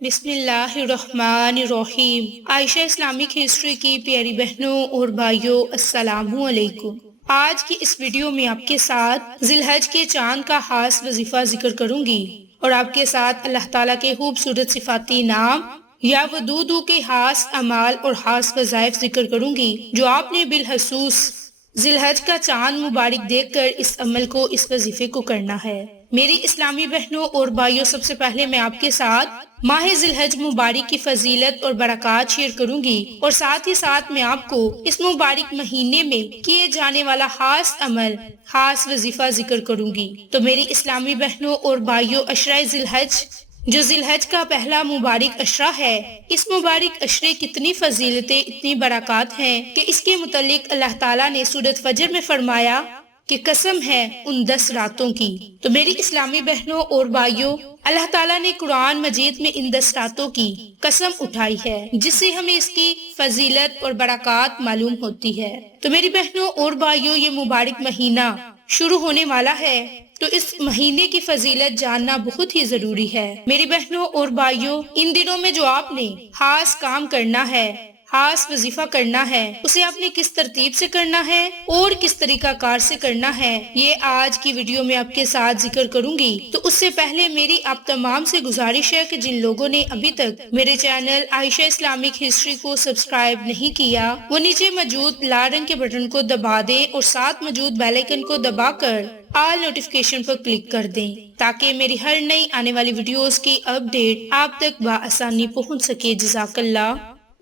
بسم اللہ الرحمن الرحیم۔ عائشہ اسلامک ہسٹری کی پیاری بہنوں اور بھائیوں، السلام علیکم۔ آج کی اس ویڈیو میں آپ کے ساتھ ذی الحج کے چاند کا خاص وظیفہ ذکر کروں گی اور آپ کے ساتھ اللہ تعالیٰ کے خوبصورت صفاتی نام یا ودودو کے خاص اعمال اور خاص وظائف ذکر کروں گی جو آپ نے بالخصوص ذی الحج کا چاند مبارک دیکھ کر اس عمل کو، اس وظیفے کو کرنا ہے۔ میری اسلامی بہنوں اور بھائیوں، سب سے پہلے میں آپ کے ساتھ ماہ ذی الحج مبارک کی فضیلت اور برکات شیئر کروں گی اور ساتھ ہی ساتھ میں آپ کو اس مبارک مہینے میں کیے جانے والا خاص عمل، خاص وظیفہ ذکر کروں گی۔ تو میری اسلامی بہنوں اور بھائیوں، عشرہ ذی الحج جو ذی الحج کا پہلا مبارک عشرہ ہے، اس مبارک عشرے کتنی فضیلتیں، اتنی برکات ہیں کہ اس کے متعلق اللہ تعالیٰ نے سورۃ فجر میں فرمایا کہ قسم ہے ان 10 راتوں کی۔ تو میری اسلامی بہنوں اور بھائیوں، اللہ تعالیٰ نے قرآن مجید میں ان 10 راتوں کی قسم اٹھائی ہے، جس سے ہمیں اس کی فضیلت اور برکات معلوم ہوتی ہے۔ تو میری بہنوں اور بھائیوں، یہ مبارک مہینہ شروع ہونے والا ہے، تو اس مہینے کی فضیلت جاننا بہت ہی ضروری ہے۔ میری بہنوں اور بھائیوں، ان دنوں میں جو آپ نے خاص کام کرنا ہے، خاص وظیفہ کرنا ہے، اسے آپ نے کس ترتیب سے کرنا ہے اور کس طریقہ کار سے کرنا ہے، یہ آج کی ویڈیو میں آپ کے ساتھ ذکر کروں گی۔ تو اس سے پہلے میری آپ تمام سے گزارش ہے کہ جن لوگوں نے ابھی تک میرے چینل عائشہ اسلامک ہسٹری کو سبسکرائب نہیں کیا، وہ نیچے موجود لال رنگ کے بٹن کو دبا دیں اور ساتھ موجود بیل آئیکن کو دبا کر آل نوٹیفیکیشن پر کلک کر دیں تاکہ میری ہر نئی آنے والی ویڈیوز کی اپڈیٹ آپ تک بآسانی پہنچ سکے۔ جزاک اللہ۔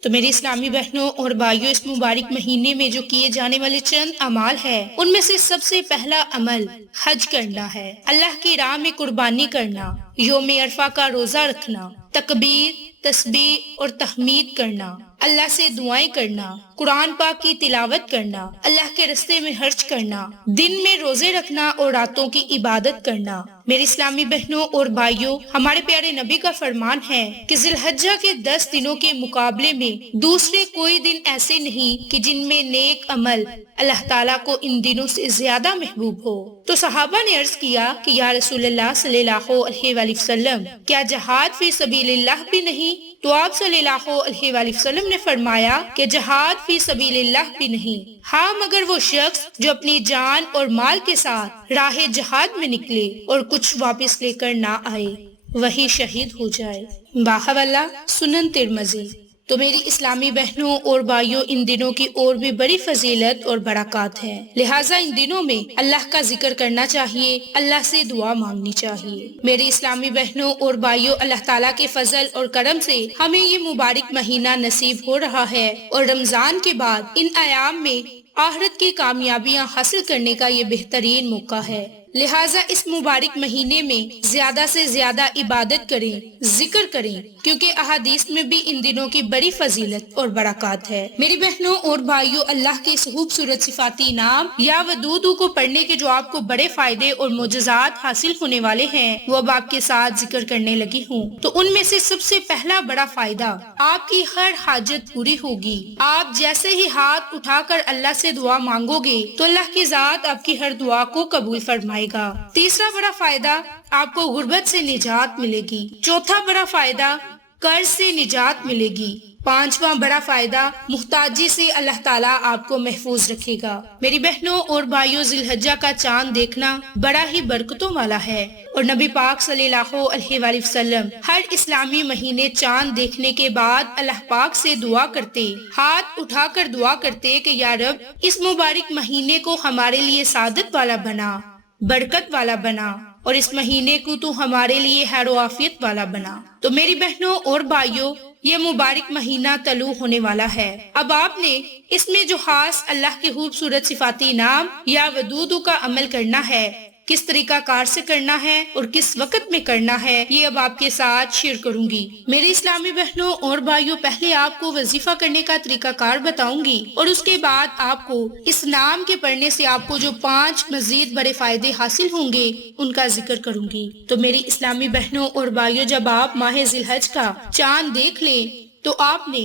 تو میری اسلامی بہنوں اور بھائیوں، اس مبارک مہینے میں جو کیے جانے والے چند اعمال ہیں، ان میں سے سب سے پہلا عمل حج کرنا ہے، اللہ کی راہ میں قربانی کرنا، یوم عرفہ کا روزہ رکھنا، تکبیر، تسبیح اور تحمید کرنا، اللہ سے دعائیں کرنا، قرآن پاک کی تلاوت کرنا، اللہ کے راستے میں خرچ کرنا، دن میں روزے رکھنا اور راتوں کی عبادت کرنا۔ میری اسلامی بہنوں اور بھائیوں، ہمارے پیارے نبی کا فرمان ہے کہ ذی الحجہ کے 10 دنوں کے مقابلے میں دوسرے کوئی دن ایسے نہیں کہ جن میں نیک عمل اللہ تعالیٰ کو ان دنوں سے زیادہ محبوب ہو۔ تو صحابہ نے عرض کیا کہ یا رسول اللہ صلی اللہ علیہ وآلہ وسلم، کیا جہاد فی سبیل اللہ بھی نہیں؟ تو آپ صلی اللہ علیہ وآلہ وسلم نے فرمایا کہ جہاد فی سبیل اللہ بھی نہیں، ہاں مگر وہ شخص جو اپنی جان اور مال کے ساتھ راہ جہاد میں نکلے اور کچھ واپس لے کر نہ آئے، وہی شہید ہو جائے۔ باحوالہ سنن ترمذی۔ تو میری اسلامی بہنوں اور بھائیوں، ان دنوں کی اور بھی بڑی فضیلت اور برکات ہے، لہٰذا ان دنوں میں اللہ کا ذکر کرنا چاہیے، اللہ سے دعا مانگنی چاہیے۔ میری اسلامی بہنوں اور بھائیوں، اللہ تعالیٰ کے فضل اور کرم سے ہمیں یہ مبارک مہینہ نصیب ہو رہا ہے اور رمضان کے بعد ان ایام میں آخرت کی کامیابیاں حاصل کرنے کا یہ بہترین موقع ہے، لہٰذا اس مبارک مہینے میں زیادہ سے زیادہ عبادت کریں، ذکر کریں، کیونکہ احادیث میں بھی ان دنوں کی بڑی فضیلت اور برکات ہے۔ میری بہنوں اور بھائیوں، اللہ کے اس خوبصورت صفاتی نام یا ودودو کو پڑھنے کے جو آپ کو بڑے فائدے اور معجزات حاصل ہونے والے ہیں، وہ اب آپ کے ساتھ ذکر کرنے لگی ہوں۔ تو ان میں سے سب سے پہلا بڑا فائدہ، آپ کی ہر حاجت پوری ہوگی۔ آپ جیسے ہی ہاتھ اٹھا کر اللہ سے دعا مانگو گے تو اللہ کی ذات آپ کی ہر دعا کو قبول فرمائے گا۔ تیسرا بڑا فائدہ، آپ کو غربت سے نجات ملے گی۔ چوتھا بڑا فائدہ، قرض سے نجات ملے گی۔ پانچواں بڑا فائدہ، محتاجی سے اللہ تعالیٰ آپ کو محفوظ رکھے گا۔ میری بہنوں اور بھائیوں، ذی الحجہ کا چاند دیکھنا بڑا ہی برکتوں والا ہے اور نبی پاک صلی اللہ علیہ وآلہ وسلم ہر اسلامی مہینے چاند دیکھنے کے بعد اللہ پاک سے دعا کرتے، ہاتھ اٹھا کر دعا کرتے کہ یا رب، اس مبارک مہینے کو ہمارے لیے سعادت والا بنا، برکت والا بنا، اور اس مہینے کو تو ہمارے لیے خیر و عافیت والا بنا۔ تو میری بہنوں اور بھائیوں، یہ مبارک مہینہ طلوع ہونے والا ہے۔ اب آپ نے اس میں جو خاص اللہ کے خوبصورت صفاتی نام یا ودودو کا عمل کرنا ہے، کس طریقہ کار سے کرنا ہے اور کس وقت میں کرنا ہے، یہ اب آپ کے ساتھ شیئر کروں گی۔ میرے اسلامی بہنوں اور بھائیوں، پہلے آپ کو وظیفہ کرنے کا طریقہ کار بتاؤں گی اور اس کے بعد آپ کو اس نام کے پڑھنے سے آپ کو جو 5 مزید بڑے فائدے حاصل ہوں گے ان کا ذکر کروں گی۔ تو میری اسلامی بہنوں اور بھائیوں، جب آپ ماہ ذی الحج کا چاند دیکھ لیں تو آپ نے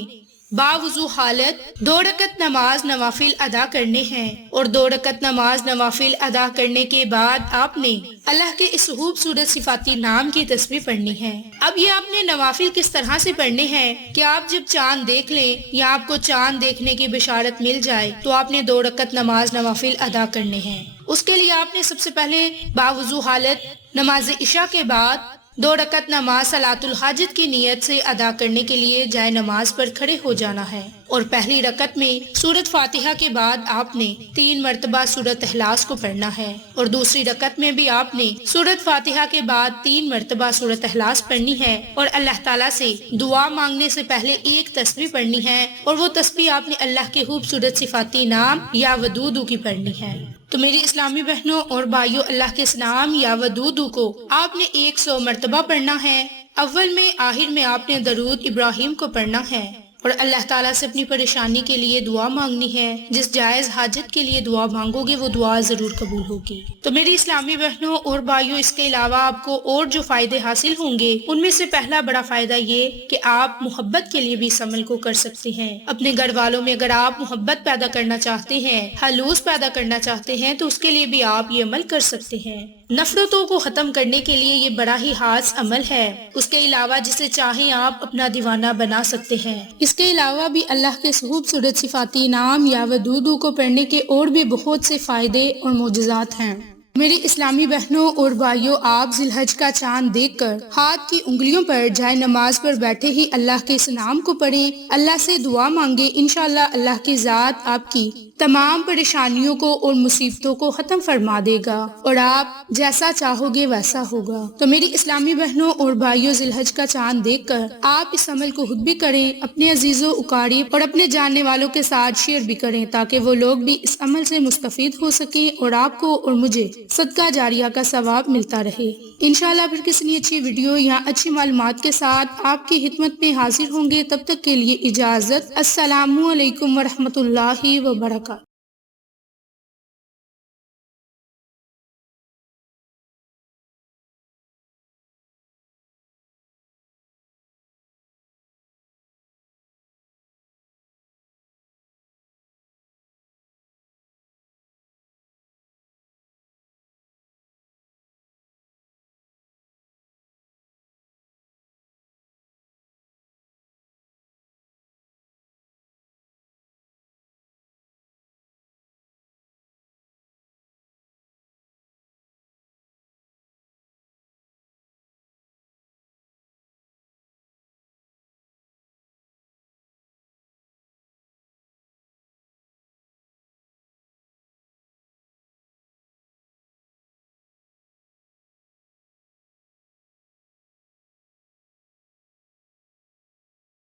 باوضو حالت 2 رکعت نماز نوافل ادا کرنے ہیں، اور 2 رکعت نماز نوافل ادا کرنے کے بعد آپ نے اللہ کے اس خوبصورت صفاتی نام کی تسبیح پڑھنی ہے۔ اب یہ آپ نے نوافل کس طرح سے پڑھنے ہیں کہ آپ جب چاند دیکھ لیں یا آپ کو چاند دیکھنے کی بشارت مل جائے تو آپ نے 2 رکعت نماز نوافل ادا کرنے ہیں۔ اس کے لیے آپ نے سب سے پہلے باوضو حالت نماز عشاء کے بعد 2 رکعت نماز صلاۃ الحاجت کی نیت سے ادا کرنے کے لیے جائے نماز پر کھڑے ہو جانا ہے، اور پہلی رکعت میں سورۃ فاتحہ کے بعد آپ نے 3 مرتبہ سورۃ اخلاص کو پڑھنا ہے، اور دوسری رکعت میں بھی آپ نے سورۃ فاتحہ کے بعد 3 مرتبہ سورۃ اخلاص پڑھنی ہے، اور اللہ تعالیٰ سے دعا مانگنے سے پہلے ایک تسبیح پڑھنی ہے، اور وہ تسبیح آپ نے اللہ کے خوبصورت صفاتی نام یا ودودو کی پڑھنی ہے۔ تو میری اسلامی بہنوں اور بھائیوں، اللہ کے اس نام یا ودودو کو آپ نے 100 مرتبہ پڑھنا ہے۔ اول میں، آخر میں آپ نے درود ابراہیم کو پڑھنا ہے، اور اللہ تعالیٰ سے اپنی پریشانی کے لیے دعا مانگنی ہے۔ جس جائز حاجت کے لیے دعا مانگو گے وہ دعا ضرور قبول ہوگی۔ تو میری اسلامی بہنوں اور بھائیوں، اس کے علاوہ آپ کو اور جو فائدے حاصل ہوں گے ان میں سے پہلا بڑا فائدہ یہ کہ آپ محبت کے لیے بھی اس عمل کو کر سکتے ہیں۔ اپنے گھر والوں میں اگر آپ محبت پیدا کرنا چاہتے ہیں، خلوص پیدا کرنا چاہتے ہیں، تو اس کے لیے بھی آپ یہ عمل کر سکتے ہیں۔ نفرتوں کو ختم کرنے کے لیے یہ بڑا ہی خاص عمل ہے۔ اس کے علاوہ جسے چاہیں آپ اپنا دیوانہ بنا سکتے ہیں۔ اس کے علاوہ بھی اللہ کے خوبصورت صفاتی نام یا ودودو کو پڑھنے کے اور بھی بہت سے فائدے اور معجزات ہیں۔ میری اسلامی بہنوں اور بھائیوں، آپ ذی الحج کا چاند دیکھ کر ہاتھ کی انگلیوں پر جائے نماز پر بیٹھے ہی اللہ کے اس نام کو پڑھیں، اللہ سے دعا مانگے، انشاءاللہ اللہ کی ذات آپ کی تمام پریشانیوں کو اور مصیبتوں کو ختم فرما دے گا، اور آپ جیسا چاہو گے ویسا ہوگا۔ تو میری اسلامی بہنوں اور بھائیوں، ذی الحج کا چاند دیکھ کر آپ اس عمل کو خود بھی کریں، اپنے عزیزوں اقارب اور اپنے جاننے والوں کے ساتھ شیئر بھی کریں، تاکہ وہ لوگ بھی اس عمل سے مستفید ہو سکیں اور آپ کو اور مجھے صدقہ جاریہ کا ثواب ملتا رہے۔ انشاءاللہ پھر کسی نئی اچھی ویڈیو یا اچھی معلومات کے ساتھ آپ کی خدمت میں حاضر ہوں گے۔ تب تک کے لیے اجازت۔ السلام علیکم ورحمۃ اللہ وبرکاتہ۔